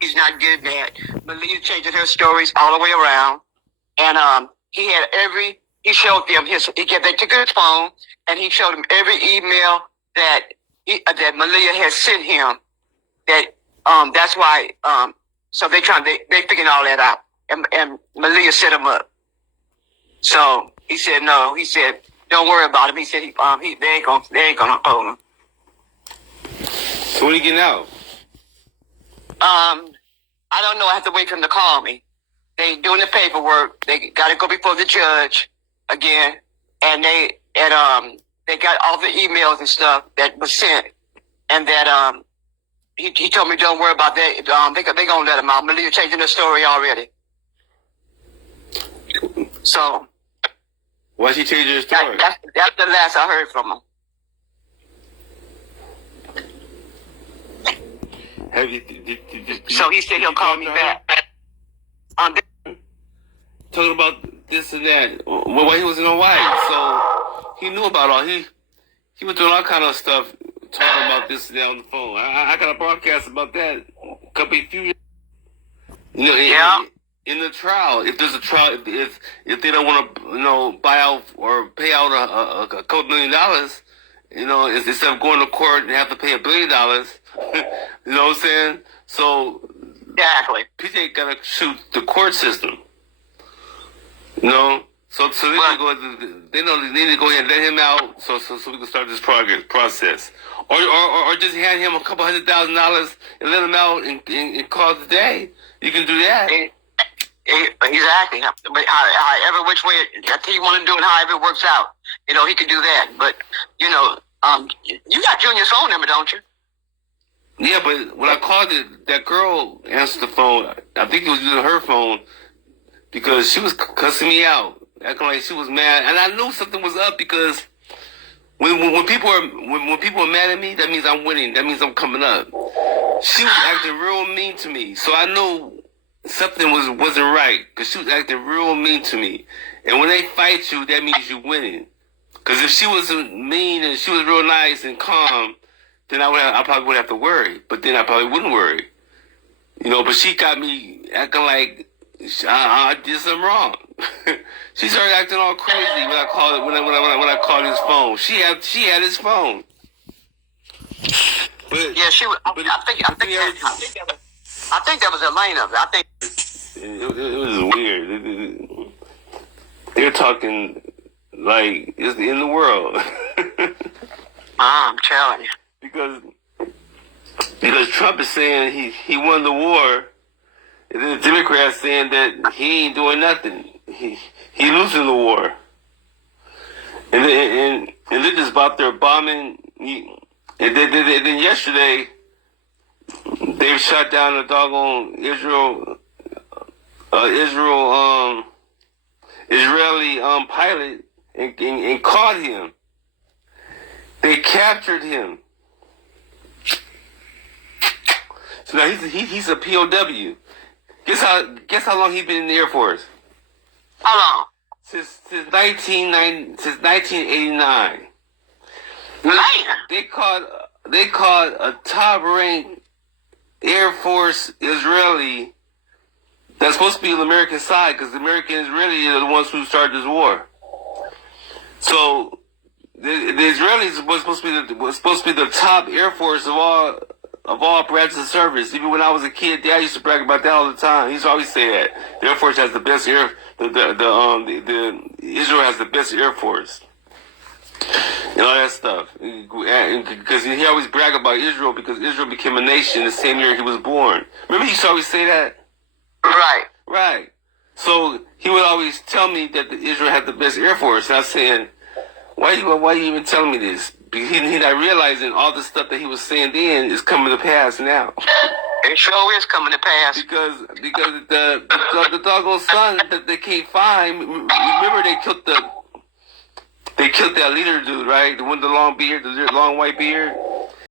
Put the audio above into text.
he's not getting that. Malia changing her stories all the way around, and he showed them they took his phone and he showed them every email that Malia had sent him. That's why so they figuring all that out, and Malia set him up. So he said no. He said don't worry about him. He said they ain't gonna hold him. So when he getting out? I don't know. I have to wait for him to call me. They doing the paperwork. They got to go before the judge again, and they got all the emails and stuff that was sent, and that he told me don't worry about that. They gonna let him out. Malia changing the story already. So why she changing her story? That's the last I heard from him. Have you? So he said he'll call me back. Talking about this and that. Well, while he was in Hawaii, so he knew about all. He was doing all kind of stuff, talking about this and that on the phone. I got a broadcast about that a few years. You know, in the trial, if there's a trial, if they don't want to, buy out or pay out a couple $1 million, instead of going to court and have to pay $1 billion, you know what I'm saying? So exactly, PJ got to shoot the court system. So they need to go ahead and let him out, so we can start this process, or just hand him a couple $100,000 and let him out and call it a day. You can do that. Exactly. But however which way he want to do it, however it works out, he could do that. But you got Junior's phone number, don't you? Yeah, but when I called it, that girl answered the phone. I think it was using her phone because she was cussing me out, acting like she was mad, and I knew something was up because when people are mad at me, that means I'm winning. That means I'm coming up. She was acting real mean to me, so I knew something wasn't right because she was acting real mean to me. And when they fight you, that means you're winning. Because if she wasn't mean and she was real nice and calm, then I probably would have to worry. But then I probably wouldn't worry, But she got me acting like I did something wrong. She started acting all crazy when I called his phone. She had his phone. But yeah, she was. I think that was the lane of it. I think it was weird. They're talking like it's the end of the world. I'm telling you. Because Trump is saying he won the war, and then the Democrats saying that he ain't doing nothing. He losing the war, and they're just out there bombing. And then yesterday they shot down a doggone Israeli pilot and caught him. They captured him. So now he's a POW. Guess how long he's been in the Air Force? How long? Since 1989. Man. They caught a top-ranked Air Force Israeli that's supposed to be on the American side because the American Israelis are the ones who started this war. So the Israelis was supposed to be the top Air Force of all branches of service. Even when I was a kid, Dad used to brag about that all the time. He used to always say that the Air Force has the best Israel has the best Air Force. And all that stuff. Because he always brag about Israel because Israel became a nation the same year he was born. Remember he used to always say that? Right. So he would always tell me that Israel had the best Air Force. And I was saying, why are you even telling me this? He's not realizing all the stuff that he was saying then is coming to pass now. It sure is coming to pass. Because the doggone son that they can't find, remember they killed that leader dude, right? The one with the long beard, the long white beard.